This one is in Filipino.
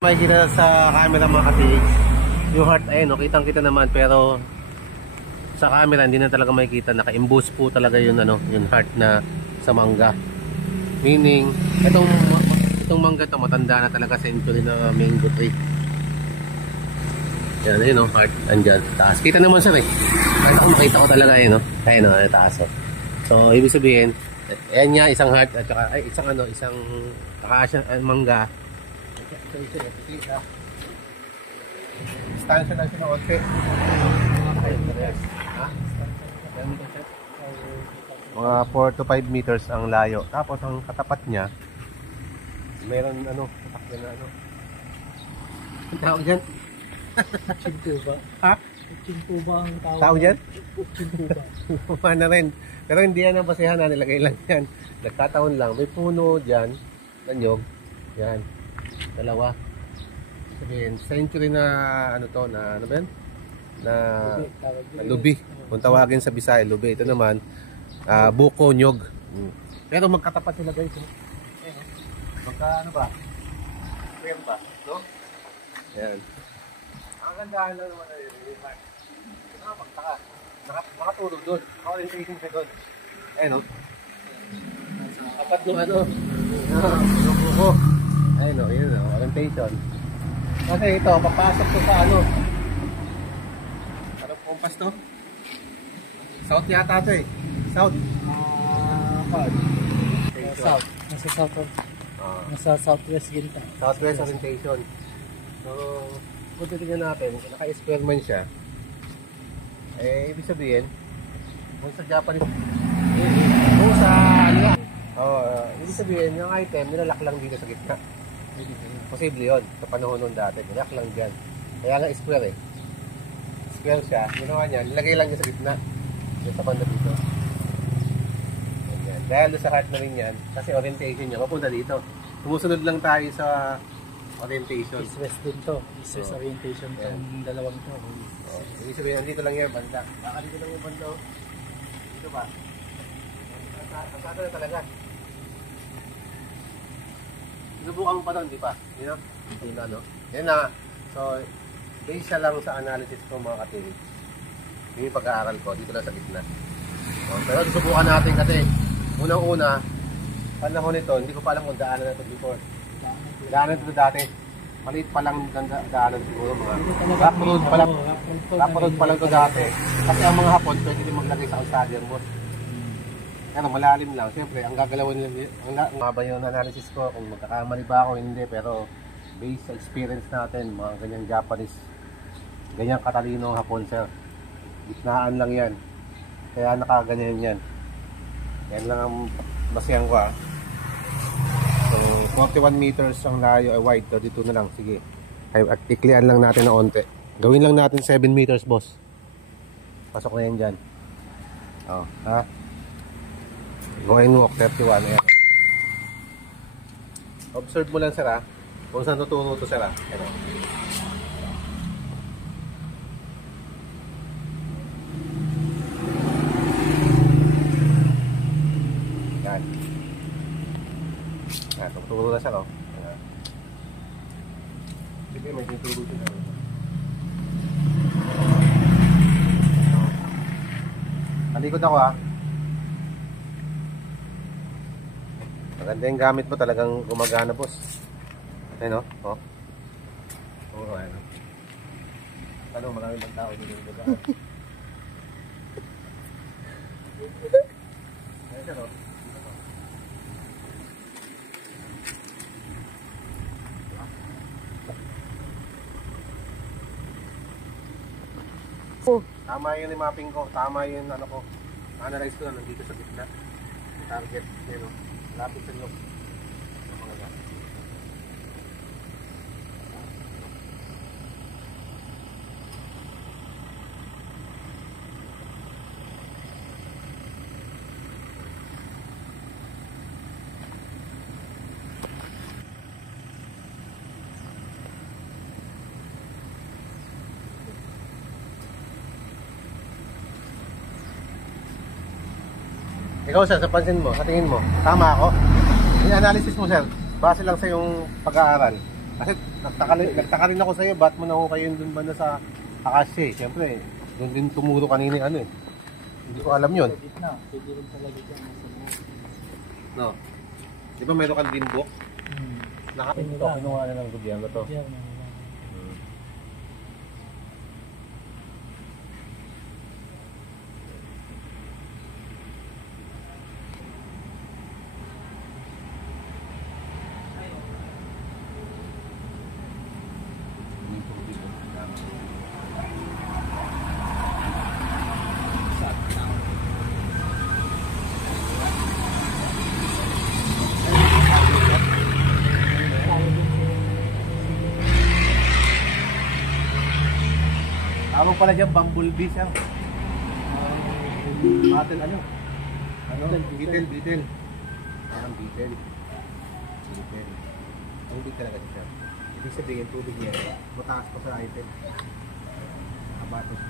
Makikita sa camera mga katigs, yung heart ayun, no, kitang-kita naman, pero sa camera hindi na talaga makikita. Naka-imbus po talaga yun, yung heart na sa mangga. Meaning, itong mangga to matanda na talaga, century na mango tree. Yan, ayun, heart, andyan, taas. Kita naman sir eh. Makita ko talaga yun, ayun, taas. So, ibig sabihin, ayan niya, isang heart, at saka, isang mangga. Distansya lang siya ng onte. Mga 4 to 5 meters ang layo. Tapos ang katapat niya, meron katakyan na ang tawag dyan? Chintuba. Ha? Chintuba ang tawag. Tawag dyan? Chintuba. Puma na rin. Pero hindi yan ang basihan na nilagay lang yan. Nagkataon lang. May puno dyan. Nanyog. Yan. Dalawa. Sabihin, century na ano ba yan? Na lubi. Kung tawagin sa Bisaya, lubi. Ito naman, buko, nyog. Pero magkatapat sila guys. Magka ba? Square ba? No? Yan. Ang gandahan lang naman ay pagtaka. Nakatulog doon. Orientation siya doon. Ayun o. Kapat nung yung buko. Ayun o, yun o, orientation. Kasi ito, papasok to sa Anong kompas to? South yata to eh. South. South. Nasa southwest ginta. Southwest orientation. So, kung titignan natin, naka-square man siya, eh, ibig sabihin, kung sa Japanese, kung sa ibig sabihin, yung item, nilalak lang dito sa gitna. Posible yun, sa panahon nun dati, nilalak lang dyan. Kaya nga square eh. Square siya, ginawa niya, nilagay lang niya sa gitna. Yung sa banda dito. Ganyan. Dahil sa heart na rin yan, kasi orientation niya, papunta dito. Sumusunod lang tayo sa orientation. East-west din to. East-west orientation ng dalawang to. Ibig sabihin, nandito lang yan, banda. Baka dito lang yung banda. Dito ba? Kasada na talaga. Sinubukan mo pa doon, di ba? Yun na, Yan na. So, base lang sa analysis ko mga katilig. Yung pag-aaral ko, dito lang sa gitna. Pero susubukan natin kasi, unang-una, panahon nito, hindi ko pa alam kung daanan na ito before. Daanan ito dati. Maliit pa lang daanan siguro mga rock road pa lang. Rock road pa lang ito dati. Kasi ang mga Hapon, pwede din maglagay sa kalsada yung boss. Malalim lang. Siyempre, ang gagalawin nila, ang mababa yung analysis ko, kung magkakamali ba ako, hindi. Pero, based sa experience natin, mga ganyang Japanese, ganyang katalino Hapon, sir. Gitnaan lang yan. Kaya nakaganyan yan. Yan lang ang basihan ko So, 41 meters ang layo ay wide. 32 na lang. Sige. Iklian lang natin na onte. Gawin lang natin 7 meters, boss. Pasok na yan dyan. Ha? Go and walk 31. Ayan. Observe mo lang, sir, kung saan tuturo to, sir, Ayan. Yan. Tuturo na, sir, Ayan. Sige, may tuturo siya. Talikod ako, Maganda yung gamit mo, talagang gumagana, boss. Ayun, Oo, ayun. Ano, marami bang tao dito yung gumagana? Ayun, sir, Tama yun yung mapping ko, tama yun ko. Analyze ko na nandito sa gitna. Yung target, lapit sa nyok. Ikaw, sir, sa tingin mo, tama ako? Yung analysis mo, sir, base lang sa yung pag-aaral. Kasi nagtaka rin ako sa'yo, ba't mo naku kayo dun banda sa Akashi? Siyempre, doon din tumuro kanina yung ano eh. Hindi ko alam yun. Sa gitna. Pwede rin talaga dyan. No. Di ba mayroon kang limbok? Hmm. Ito, kinuha na ng gobyerno to. Yan, yan. Tawag pala dyan, bumblebee sir. Battle ano? Ano? Beetle. Beetle. Ang beetle. Beetle. Tubig talaga siya. Ibig sabihin, tubig niya. Mataas pa sa item. Abatos.